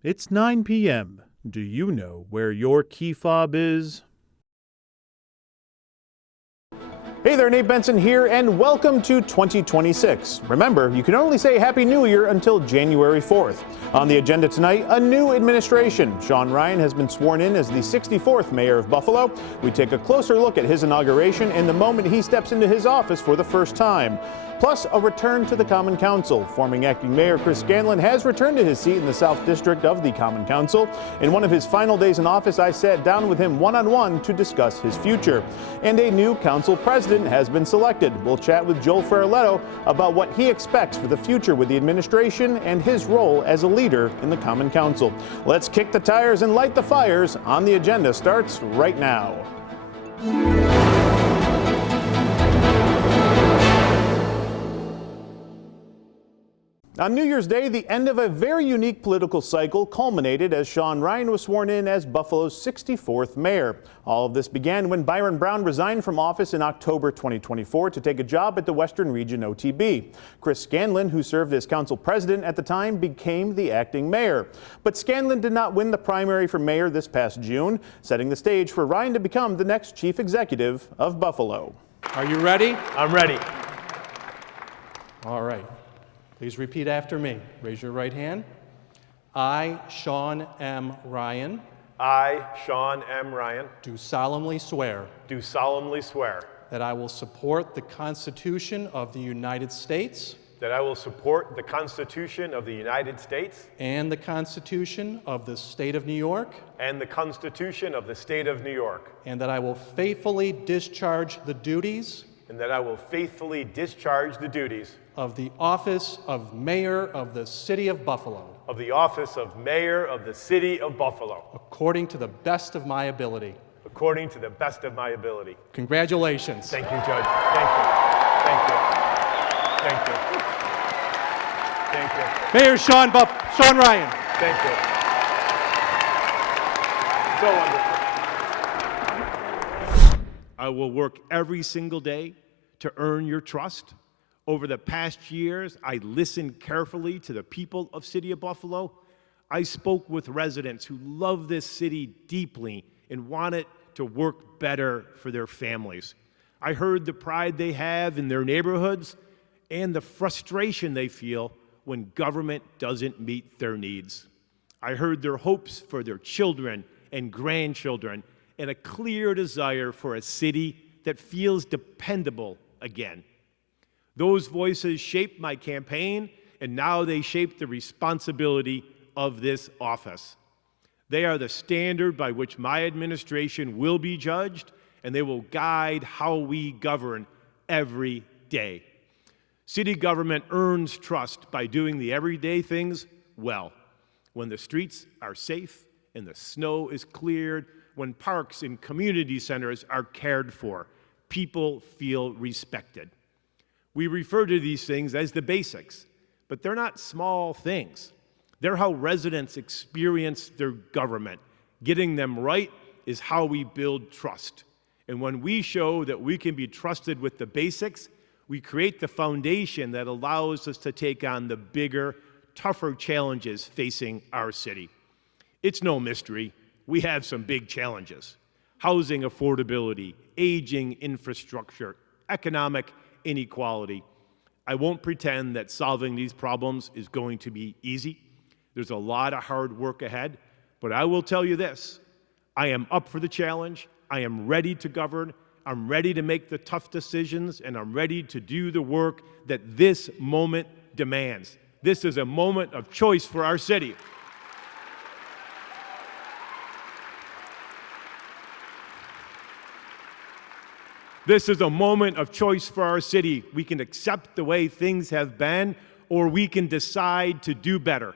It's 9 p.m. Do you know where your key fob is? Hey there, Nate Benson here, and welcome to 2026. Remember, you can only say Happy New Year until January 4th. On the agenda tonight, a new administration. Sean Ryan has been sworn in as the 64th mayor of Buffalo. We take a closer look at his inauguration and the moment he steps into his office for the first time. Plus, a return to the Common Council. Former acting mayor Chris Scanlon has returned to his seat in the South District of the Common Council. In one of his final days in office, I sat down with him one-on-one to discuss his future. And a new council president has been selected. We'll chat with Joel Ferraletto about what he expects for the future with the administration and his role as a leader in the Common Council. Let's kick the tires and light the fires. On the agenda starts right now. On New Year's Day, the end of a very unique political cycle culminated as Sean Ryan was sworn in as Buffalo's 64th mayor. All of this began when Byron Brown resigned from office in October 2024 to take a job at the Western Region OTB. Chris Scanlon, who served as council president at the time, became the acting mayor. But Scanlon did not win the primary for mayor this past June, setting the stage for Ryan to become the next chief executive of Buffalo. Are you ready? I'm ready. All right. Please repeat after me. Raise your right hand. I, Sean M. Ryan, I, Sean M. Ryan, do solemnly swear do solemnly swear that I will support the Constitution of the United States that I will support the Constitution of the United States and the Constitution of the State of New York, and the Constitution of the State of New York, and that I will faithfully discharge the duties and that I will faithfully discharge the duties of the office of Mayor of the City of Buffalo of the office of Mayor of the City of Buffalo according to the best of my ability. according to the best of my ability. Congratulations. Thank you, Judge. Thank you. Thank you. Thank you. Thank you. Mayor Sean Ryan. Thank you. So wonderful. I will work every single day to earn your trust. Over the past years, I listened carefully to the people of City of Buffalo. I spoke with residents who love this city deeply and want it to work better for their families. I heard the pride they have in their neighborhoods and the frustration they feel when government doesn't meet their needs. I heard their hopes for their children and grandchildren and a clear desire for a city that feels dependable again. Those voices shaped my campaign, and now they shape the responsibility of this office. They are the standard by which my administration will be judged, and they will guide how we govern every day. City government earns trust by doing the everyday things well. When the streets are safe and the snow is cleared, when parks and community centers are cared for, people feel respected. We refer to these things as the basics, but they're not small things. They're how residents experience their government. Getting them right is how we build trust. And when we show that we can be trusted with the basics, we create the foundation that allows us to take on the bigger, tougher challenges facing our city. It's no mystery. We have some big challenges: housing affordability, aging infrastructure, economic inequality. I won't pretend that solving these problems is going to be easy. There's a lot of hard work ahead, but I will tell you this: I am up for the challenge. I am ready to govern. I'm ready to make the tough decisions, and I'm ready to do the work that this moment demands. This is a moment of choice for our city. This is a moment of choice for our city. We can accept the way things have been, or we can decide to do better.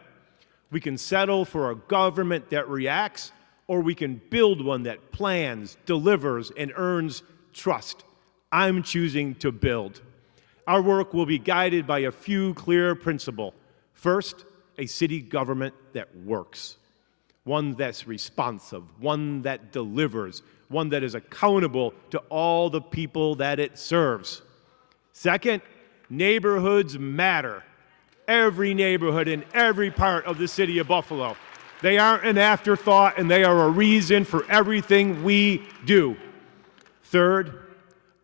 We can settle for a government that reacts, or we can build one that plans, delivers, and earns trust. I'm choosing to build. Our work will be guided by a few clear principles. First, a city government that works. One that's responsive, one that delivers, one that is accountable to all the people that it serves. Second, neighborhoods matter. Every neighborhood in every part of the city of Buffalo. They aren't an afterthought, and they are a reason for everything we do. Third,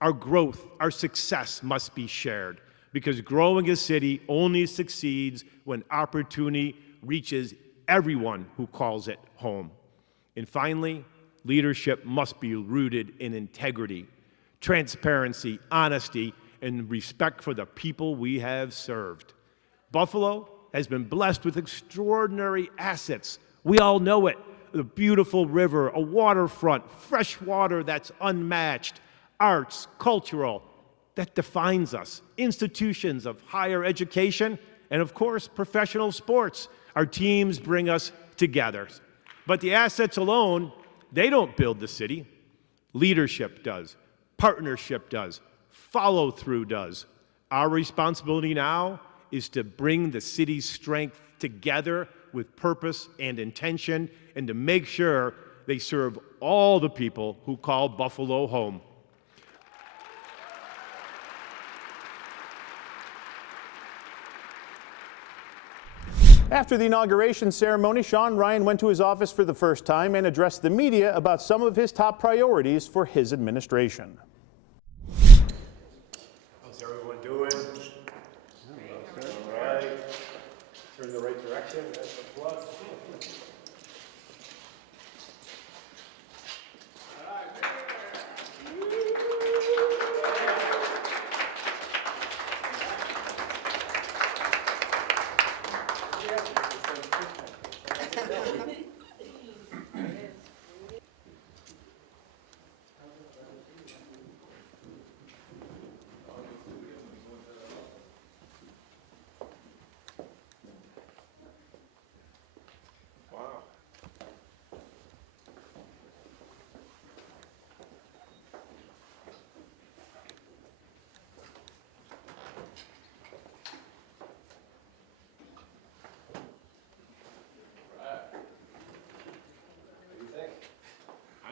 our growth, our success must be shared, because growing a city only succeeds when opportunity reaches everyone who calls it home. And finally, leadership must be rooted in integrity, transparency, honesty, and respect for the people we have served. Buffalo has been blessed with extraordinary assets. We all know it. The beautiful river, a waterfront, fresh water that's unmatched, arts, cultural, that defines us, institutions of higher education, and of course, professional sports. Our teams bring us together. But the assets alone, they don't build the city. Leadership does. Partnership does. Follow-through does. Our responsibility now is to bring the city's strength together with purpose and intention, and to make sure they serve all the people who call Buffalo home. After the inauguration ceremony, Sean Ryan went to his office for the first time and addressed the media about some of his top priorities for his administration. How's everyone doing? All right. Turn the right direction. That's a plus.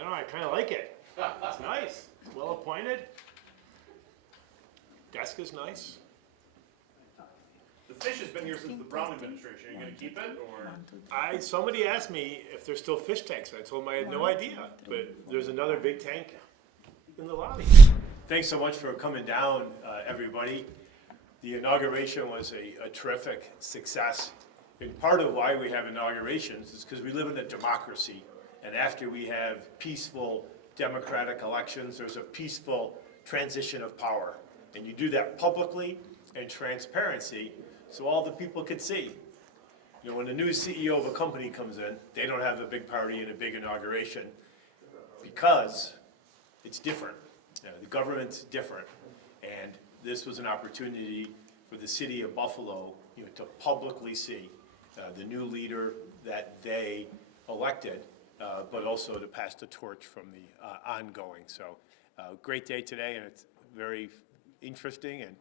I kind of like it. It's nice. Well appointed. Desk is nice. The fish has been here since the Brown administration. Are you going to keep it, or? Somebody asked me if there's still fish tanks. I told them I had no idea, but there's another big tank in the lobby. Thanks so much for coming down, everybody. The inauguration was a terrific success. And part of why we have inaugurations is because we live in a democracy. And after we have peaceful democratic elections, there's a peaceful transition of power. And you do that publicly and transparency so all the people could see. You know, when a new CEO of a company comes in, they don't have a big party and a big inauguration because it's different. You know, the government's different. And this was an opportunity for the city of Buffalo, you know, to publicly see the new leader that they elected. But also to pass the torch from the ongoing. So great day today, and it's very interesting and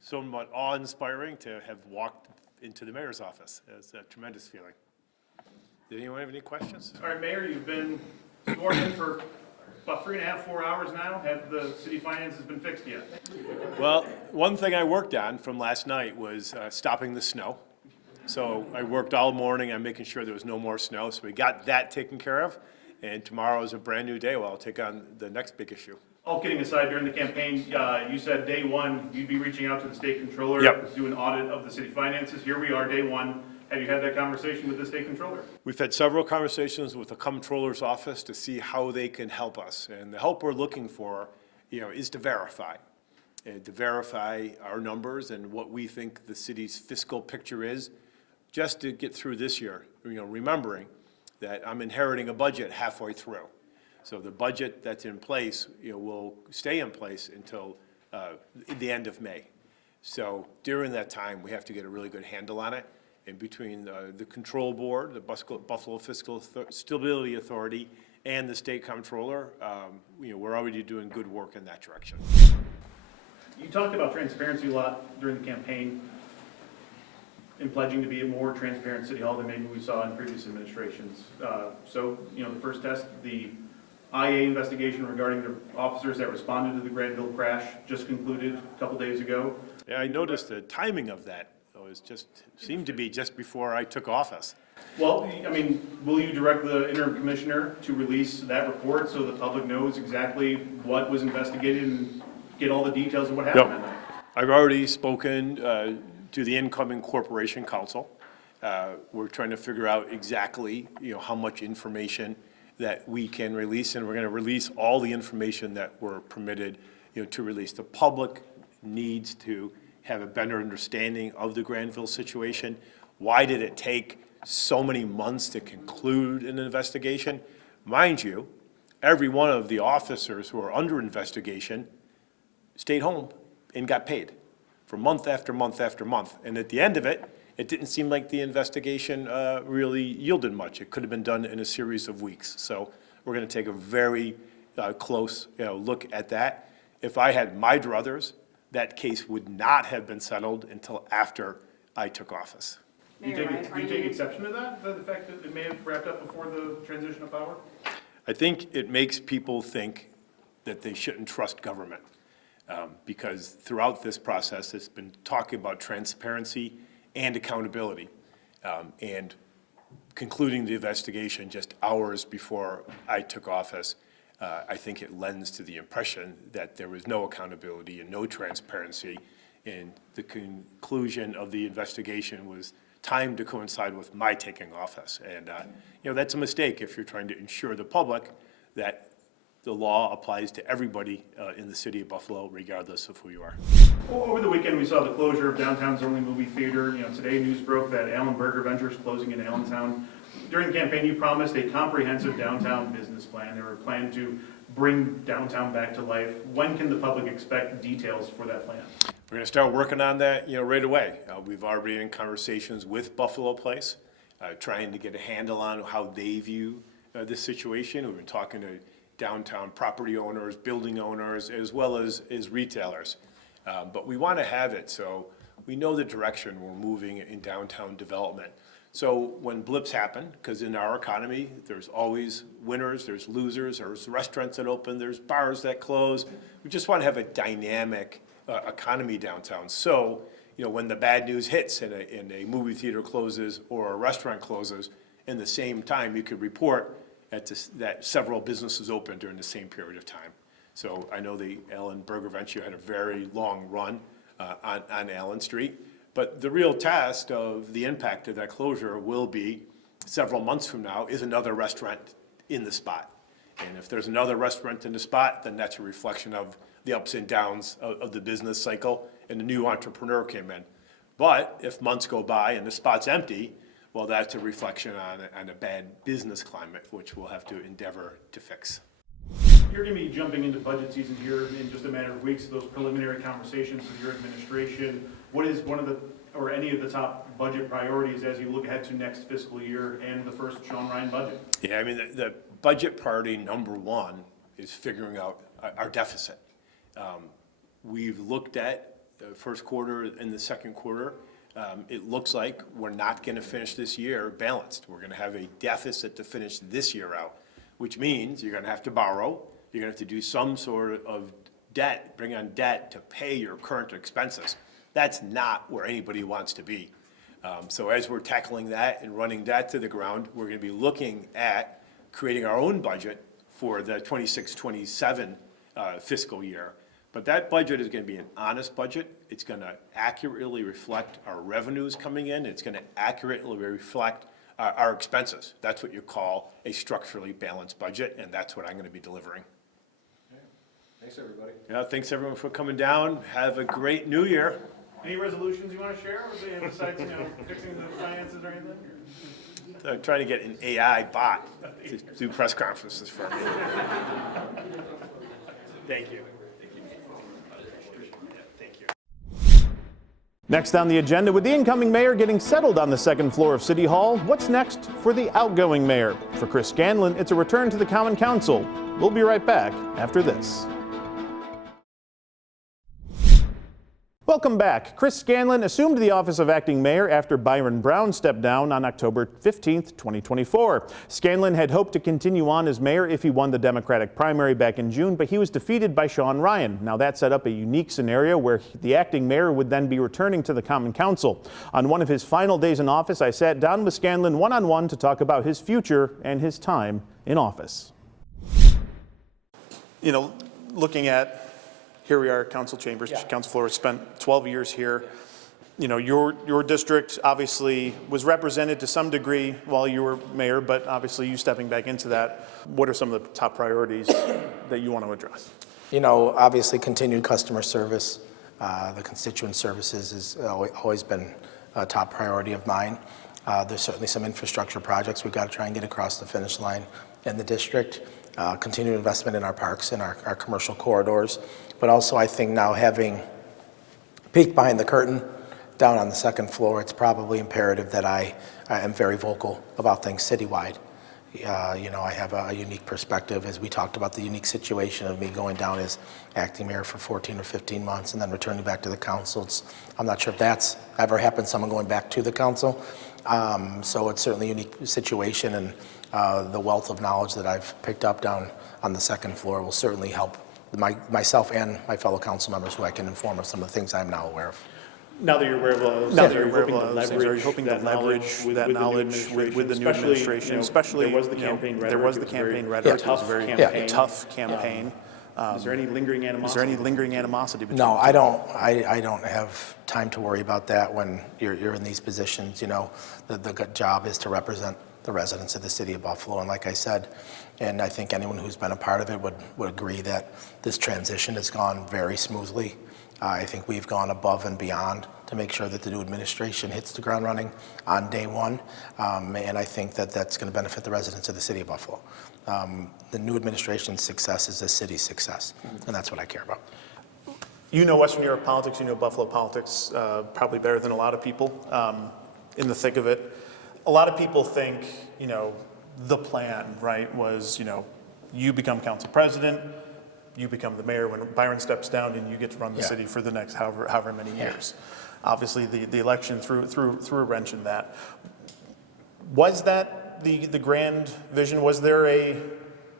somewhat awe-inspiring to have walked into the mayor's office. It's a tremendous feeling. Did anyone have any questions? All right, Mayor, you've been sworn in for about 3.5, 4 hours now. Have the city finances been fixed yet? Well, one thing I worked on from last night was stopping the snow. So I worked all morning on making sure there was no more snow. So we got that taken care of. And tomorrow is a brand new day. Well, I'll take on the next big issue. All kidding aside, during the campaign, you said day one you'd be reaching out to the state controller Yep. to do an audit of the city finances. Here we are, day one. Have you had that conversation with the state controller? We've had several conversations with the comptroller's office to see how they can help us. And the help we're looking for, you know, is to verify our numbers and what we think the city's fiscal picture is, just to get through this year, you know, remembering that I'm inheriting a budget halfway through. So the budget that's in place, you know, will stay in place until the end of May. So during that time, we have to get a really good handle on it. And between the control board, the Buffalo Fiscal Stability Authority, and the state comptroller, you know, we're already doing good work in that direction. You talked about transparency a lot during the campaign, in pledging to be a more transparent city hall than maybe we saw in previous administrations. So, you know, the first test, the IA investigation regarding the officers that responded to the Granville crash just concluded a couple days ago. Yeah, I noticed the timing of that it just seemed to be just before I took office. Well, I mean, will you direct the interim commissioner to release that report so the public knows exactly what was investigated and get all the details of what happened that night? I've already spoken to the incoming corporation counsel. We're trying to figure out exactly, how much information that we can release, and we're going to release all the information that we're permitted, to release. The public needs to have a better understanding of the Granville situation. Why did it take so many months to conclude an investigation? Mind you, every one of the officers who are under investigation stayed home and got paid for month after month after month. And at the end of it, it didn't seem like the investigation really yielded much. It could have been done in a series of weeks. So we're going to take a very close look at that. If I had my druthers, that case would not have been settled until after I took office. Do you take exception to that, the fact that it may have wrapped up before the transition of power? I think it makes people think that they shouldn't trust government because throughout this process, it's been talking about transparency and accountability. And concluding the investigation just hours before I took office, I think it lends to the impression that there was no accountability and no transparency, and the conclusion of the investigation was timed to coincide with my taking office. And that's a mistake if you're trying to ensure the public that the law applies to everybody in the city of Buffalo, regardless of who you are. Well, over the weekend, we saw the closure of downtown's only movie theater. Today news broke that Allen Burger Ventures closing in Allentown. During the campaign, you promised a comprehensive downtown business plan. There were plans to bring downtown back to life. When can the public expect details for that plan? We're going to start working on that, right away. We've already been in conversations with Buffalo Place, trying to get a handle on how they view this situation. We've been talking to downtown property owners, building owners, as well as retailers. But we want to have it so we know the direction we're moving in downtown development. So when blips happen, because in our economy, there's always winners, there's losers, there's restaurants that open, there's bars that close. We just want to have a dynamic economy downtown. So, when the bad news hits and a movie theater closes or a restaurant closes, in the same time, you could report that several businesses opened during the same period of time. So I know the Allen Burger Venture had a very long run on Allen Street. But the real test of the impact of that closure will be several months from now, is another restaurant in the spot? And if there's another restaurant in the spot, then that's a reflection of the ups and downs of the business cycle and the new entrepreneur came in. But if months go by and the spot's empty, well, that's a reflection on a bad business climate, which we'll have to endeavor to fix. You're going to be jumping into budget season here in just a matter of weeks. Those preliminary conversations with your administration, what is one of the, or any of the top budget priorities as you look ahead to next fiscal year and the first Sean Ryan budget? Yeah, I mean, the budget priority number one is figuring out our deficit. We've looked at the first quarter and the second quarter. It looks like we're not going to finish this year balanced. We're going to have a deficit to finish this year out, which means you're going to have to borrow. You're going to have to do some sort of debt, bring on debt to pay your current expenses. That's not where anybody wants to be. So as we're tackling that and running that to the ground, we're going to be looking at creating our own budget for the 26-27 fiscal year. But that budget is going to be an honest budget. It's going to accurately reflect our revenues coming in. It's going to accurately reflect our expenses. That's what you call a structurally balanced budget, and that's what I'm going to be delivering. Thanks, everybody. Yeah, thanks everyone for coming down. Have a great new year. Any resolutions you want to share, or besides fixing the finances or anything? I'm trying to get an AI bot to do press conferences for me. Thank you. Thank you. Next on the agenda, with the incoming mayor getting settled on the second floor of City Hall, what's next for the outgoing mayor? For Chris Scanlon, it's a return to the Common Council. We'll be right back after this. Welcome back. Chris Scanlon assumed the office of acting mayor after Byron Brown stepped down on October 15th, 2024. Scanlon had hoped to continue on as mayor if he won the Democratic primary back in June, but he was defeated by Sean Ryan. Now that set up a unique scenario where the acting mayor would then be returning to the Common Council. On one of his final days in office, I sat down with Scanlon one-on-one to talk about his future and his time in office. You know, looking at here we are, council chambers, council floor, spent 12 years here. You know, your district obviously was represented to some degree while you were mayor, but obviously you stepping back into that. What are some of the top priorities that you want to address? You know, obviously continued customer service, the constituent services has always been a top priority of mine. There's certainly some infrastructure projects we've got to try and get across the finish line in the district. Continued investment in our parks and our commercial corridors. But also I think now having peeked behind the curtain down on the second floor, it's probably imperative that I am very vocal about things citywide. You know, I have a unique perspective, as we talked about the unique situation of me going down as acting mayor for 14 or 15 months and then returning back to the council. I'm not sure if that's ever happened, someone going back to the council. So it's certainly a unique situation, and the wealth of knowledge that I've picked up down on the second floor will certainly help myself and my fellow council members who I can inform of some of the things I'm now aware of. Now that you're aware of those, now that you're hoping to leverage that knowledge with the new administration, especially there was the campaign rhetoric. It was a very tough campaign. Is there any lingering animosity? Is there any lingering animosity between No, the I don't. I don't have time to worry about that when you're in these positions. You know, the job is to represent the residents of the city of Buffalo, and like I said, and I think anyone who's been a part of it would agree that this transition has gone very smoothly. I think we've gone above and beyond to make sure that the new administration hits the ground running on day one, and I think that that's going to benefit the residents of the city of Buffalo. The new administration's success is the city's success, and that's what I care about. You know Western New York politics, you know Buffalo politics probably better than a lot of people in the thick of it. A lot of people think, you know, the plan, right, was, you know, you become council president, you become the mayor when Byron steps down, and you get to run the city for the next however many years. Obviously, the election threw a wrench in that. Was that the grand vision? Was there a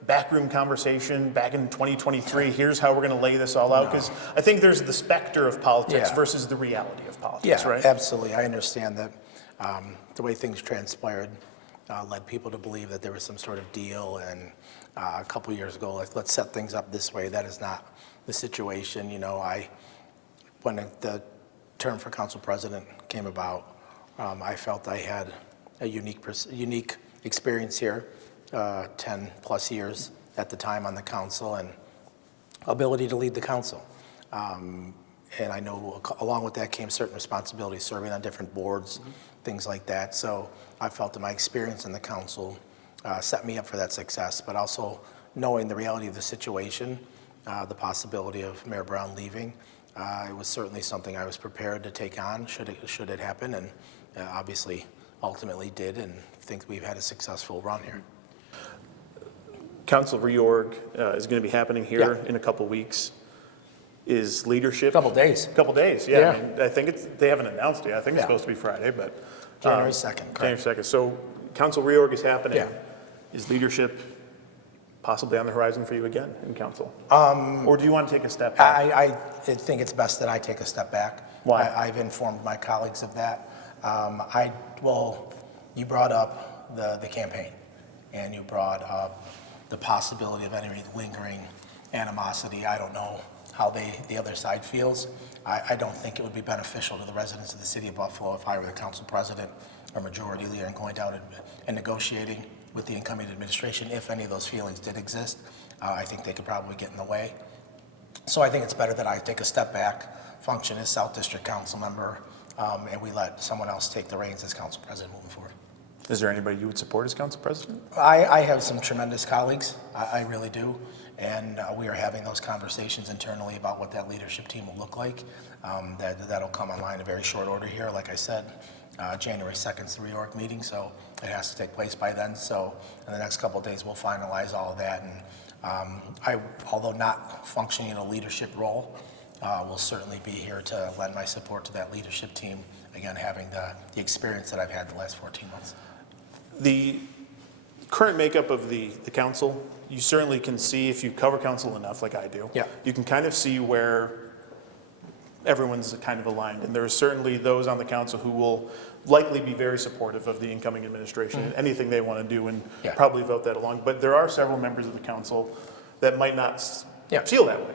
backroom conversation back in 2023? Here's how we're going to lay this all out, because I think there's the specter of politics versus the reality of politics, right? Absolutely. I understand that the way things transpired led people to believe that there was some sort of deal, and a couple years ago, like, let's set things up this way. That is not the situation. You know, when the term for council president came about, I felt I had a unique experience here, 10 plus years at the time on the council, and ability to lead the council. And I know along with that came certain responsibilities, serving on different boards, things like that. So I felt that my experience in the council set me up for that success, but also knowing the reality of the situation, the possibility of Mayor Brown leaving, it was certainly something I was prepared to take on should it happen, and obviously ultimately did, and think we've had a successful run here. Council reorg is going to be happening here in a couple weeks. Is leadership? Couple days. Couple days, yeah. I mean, I think they haven't announced it. I think it's supposed to be Friday, but January 2nd. January 2nd. So council reorg is happening. Is leadership possibly on the horizon for you again in council? Or do you want to take a step back? I think it's best that I take a step back. Why? I've informed my colleagues of that. Well, you brought up the campaign, and you brought up the possibility of any lingering animosity. I don't know how the other side feels. I don't think it would be beneficial to the residents of the city of Buffalo if I were the council president or majority leader and going down and negotiating with the incoming administration. If any of those feelings did exist, I think they could probably get in the way. So I think it's better that I take a step back, function as South District council member, and we let someone else take the reins as council president moving forward. Is there anybody you would support as council president? I have some tremendous colleagues, I really do, and we are having those conversations internally about what that leadership team will look like. That'll come online in a very short order here. Like I said, January 2nd is the reorg meeting, so it has to take place by then. So in the next couple of days, we'll finalize all of that. And although not functioning in a leadership role, will certainly be here to lend my support to that leadership team, again, having the experience that I've had the last 14 months. The current makeup of the council, you certainly can see, if you cover council enough like I do, Yeah. you can kind of see where everyone's kind of aligned. And there are certainly those on the council who will likely be very supportive of the incoming administration and anything they want to do, and Yeah. probably vote that along. But there are several members of the council that might not Yeah. feel that way.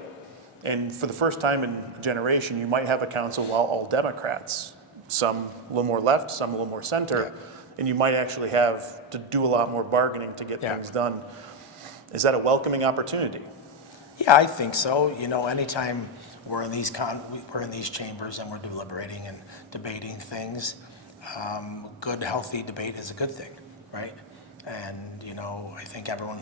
And for the first time in a generation, you might have a council while all Democrats, some a little more left, some a little more center, and you might actually have to do a lot more bargaining to get things done. Is that a welcoming opportunity? Yeah, I think so. You know, anytime we're in these chambers and we're deliberating and debating things, good, healthy debate is a good thing, right? And, you know, I think everyone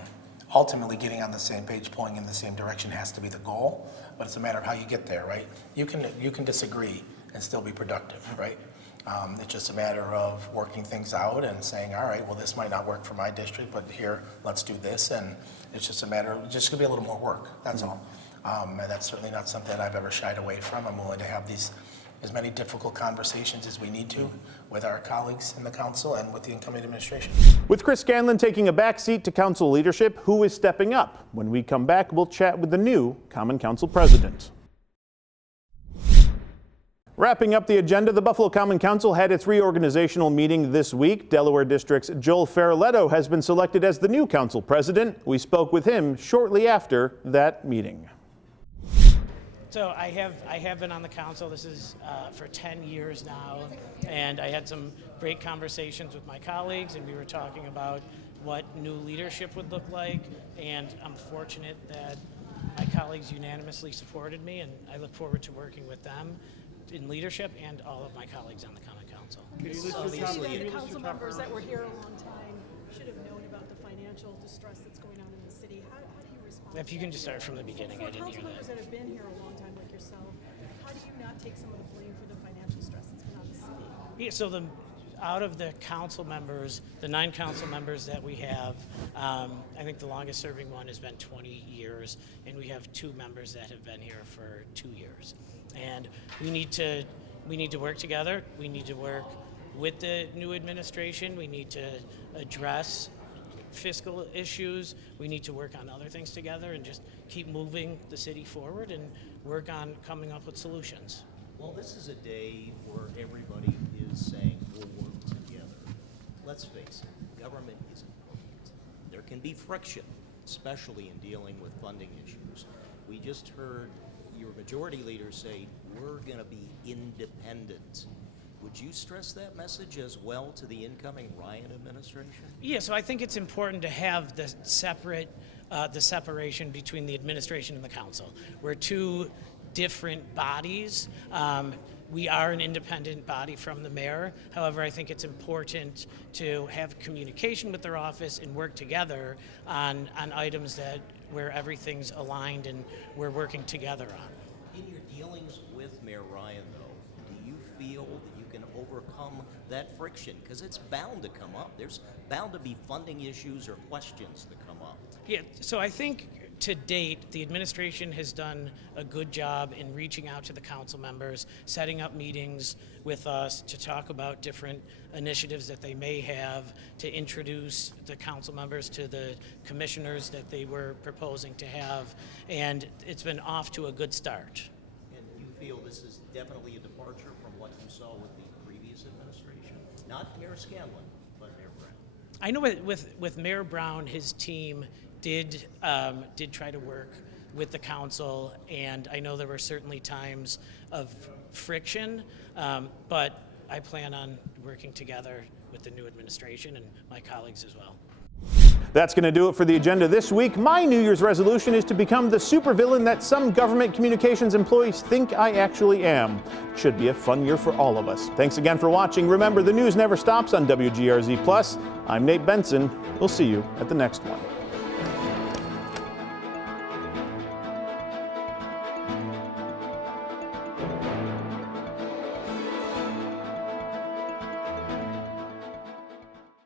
ultimately getting on the same page, pulling in the same direction has to be the goal, but it's a matter of how you get there, right? You can disagree and still be productive, right? It's just a matter of working things out and saying, all right, well, this might not work for my district, but here, let's do this. And it's just a matter of, just gonna be a little more work, that's all. And that's certainly not something I've ever shied away from. I'm willing to have as many difficult conversations as we need to with our colleagues in the council and with the incoming administration. With Chris Scanlon taking a back seat to council leadership, who is stepping up? When we come back, we'll chat with the new Common Council president. Wrapping up the agenda, the Buffalo Common Council had its reorganizational meeting this week. Delaware District's Joel Ferraletto has been selected as the new council president. We spoke with him shortly after that meeting. So I have been on the council. This is for 10 years now, and I had some great conversations with my colleagues, and we were talking about what new leadership would look like, and I'm fortunate that my colleagues unanimously supported me, and I look forward to working with them in leadership and all of my colleagues on the Common Council. The council members that were here a long time should have known about the financial distress that's going on in the city. How do you respond? If you can just start from the beginning, I didn't hear For council members that. that have been here a long time like yourself, how do you not take some of the blame for the financial stress that's been on the city? Yeah, so out of the council members, the 9 council members that we have, I think the longest serving one has been 20 years, and we have 2 members that have been here for 2 years. And we need to work together. We need to work with the new administration. We need to address fiscal issues. We need to work on other things together and just keep moving the city forward and work on coming up with solutions. Well, this is a day where everybody is saying we'll work together. Let's face it, government isn't perfect. There can be friction, especially in dealing with funding issues. We just heard your majority leader say, we're going to be independent. Would you stress that message as well to the incoming Ryan administration? Yeah, so I think it's important to have the separation between the administration and the council. We're 2 different bodies. We are an independent body from the mayor. However, I think it's important to have communication with their office and work together on items where everything's aligned and we're working together on. In your dealings with Mayor Ryan, though, do you feel that you can overcome that friction? Because it's bound to come up. There's bound to be funding issues or questions that come up. Yeah, so I think to date, the administration has done a good job in reaching out to the council members, setting up meetings with us to talk about different initiatives that they may have, to introduce the council members to the commissioners that they were proposing to have, and it's been off to a good start. And you feel this is definitely a departure from what you saw with the previous administration? Not Mayor Scanlon, but Mayor Brown. I know with Mayor Brown, his team did try to work with the council, and I know there were certainly times of friction, but I plan on working together with the new administration and my colleagues as well. That's going to do it for the agenda this week. My New Year's resolution is to become the supervillain that some government communications employees think I actually am. It should be a fun year for all of us. Thanks again for watching. Remember, the news never stops on WGRZ+. I'm Nate Benson. We'll see you at the next one.